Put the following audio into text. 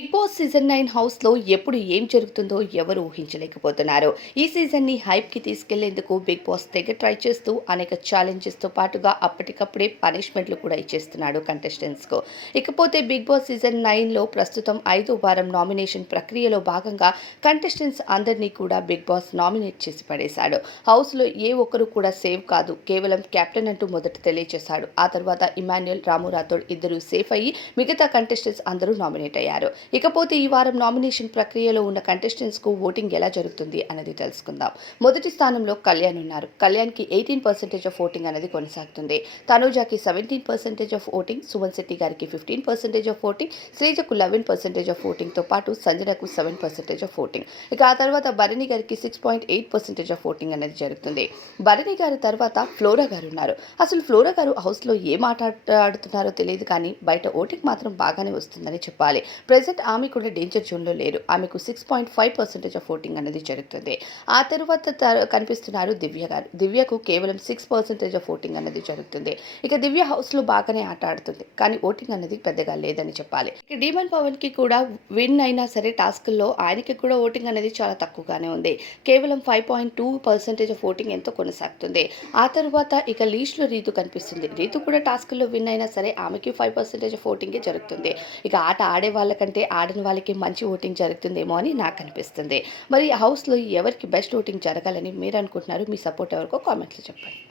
Big boss season nine హౌస్లో ఎప్పుడు ఏం జరుగుతుందో ఎవరు ఊహించలేకపోతున్నారు. ఈ సీజన్ని హైప్కి తీసుకెళ్ళేందుకు బిగ్ బాస్ తెగ ట్రై చేస్తూ అనేక ఛాలెంజెస్తో పాటుగా అప్పటికప్పుడే పనిష్మెంట్లు కూడా ఇచ్చేస్తున్నాడు కంటెస్టెంట్స్కు. ఇకపోతే బిగ్ బాస్ సీజన్ నైన్లో ప్రస్తుతం ఐదో వారం నామినేషన్ ప్రక్రియలో భాగంగా కంటెస్టెంట్స్ అందరినీ కూడా బిగ్ బాస్ నామినేట్ చేసి పడేశాడు. హౌస్లో ఏ ఒక్కరు కూడా సేవ్ కాదు కేవలం కెప్టెన్ అంటూ మొదట తెలియజేశాడు ఆ తర్వాత ఇమాన్యుయల్ రాము రాథోడ్ ఇద్దరు సేఫ్ అయ్యి మిగతా కంటెస్టెంట్స్ అందరూ నామినేట్ అయ్యారు. ఇకపోతే ఈ వారం నామినేషన్ ప్రక్రియలో ఉన్న కంటెస్టెంట్స్కు ఓటింగ్ ఎలా జరుగుతుంది అనేది తెలుసుకుందాం. మొదటి స్థానంలో కళ్యాణ్ ఉన్నారు. కళ్యాణ్కి ఎయిటీన్ పర్సెంటేజ్ ఆఫ్ ఓటింగ్ అనేది కొనసాగుతుంది. తనూజాకి seventeen percentage of voting Suman Shetty గారికి ఫిఫ్టీన్ పర్సెంటేజ్ ఆఫ్ ఓటింగ్ శ్రీజకు లెవెన్ పర్సెంటేజ్ ఆఫ్ ఓటింగ్తో పాటు సంజనకు సెవెన్ పర్సెంటేజ్ ఆఫ్ ఓటింగ్. ఇక ఆ తర్వాత భరణి గారికి six point eight percentage of voting అనేది జరుగుతుంది. భరణి గారి తర్వాత ఫ్లోరా గారు ఉన్నారు. అసలు ఫ్లోరా గారు హౌస్లో ఏం ఆట ఆడుతున్నారో తెలియదు కానీ బయట ఓటింగ్ మాత్రం బాగానే వస్తుందని చెప్పాలి. ప్రజెంట్ ఆమె కూడా డేంజర్ జోన్లో లేరు. ఆమెకు six point five percentage of voting అనేది జరుగుతుంది. ఆ తర్వాత త- కనిపిస్తున్నారు దివ్య గారు. దివ్యకు కేవలం సిక్స్ పర్సెంటేజ్ ఆఫ్ ఓటింగ్ అనేది జరుగుతుంది. ఇక దివ్య హౌస్లో బాగానే ఆట ఆడుతుంది. కానీ ఓటింగ్ అనేది పెద్దగా లేదని చెప్పాలి. ఇక డీమన్ పవన్కి కూడా విన్ అయినా సరే టాస్క్లో ఆయనకి కూడా ఓటింగ్ అనేది చాలా తక్కువగానే ఉంది. కేవలం five point two percentage of voting ఎంతో కొనసాగుతుంది. ఆ తర్వాత ఇక లీస్ట్లో రీతు కనిపిస్తుంది. రీతు కూడా టాస్క్లో విన్ అయినా సరే ఆమెకి ఫైవ్ పర్సెంటేజ్ ఆఫ్ ఓటింగే జరుగుతుంది. ఇక ఆట ఆడే వాళ్ళకంటే ఆడిన వాళ్ళకి మంచి ఓటింగ్ జరుగుతుందేమో అని నాకు అనిపిస్తుంది. మరి హౌస్లో ఎవరికి బెస్ట్ ఓటింగ్ జరగాలని మీరు అనుకుంటున్నారు? మీ సపోర్ట్ ఎవరికో కామెంట్లో చెప్పండి.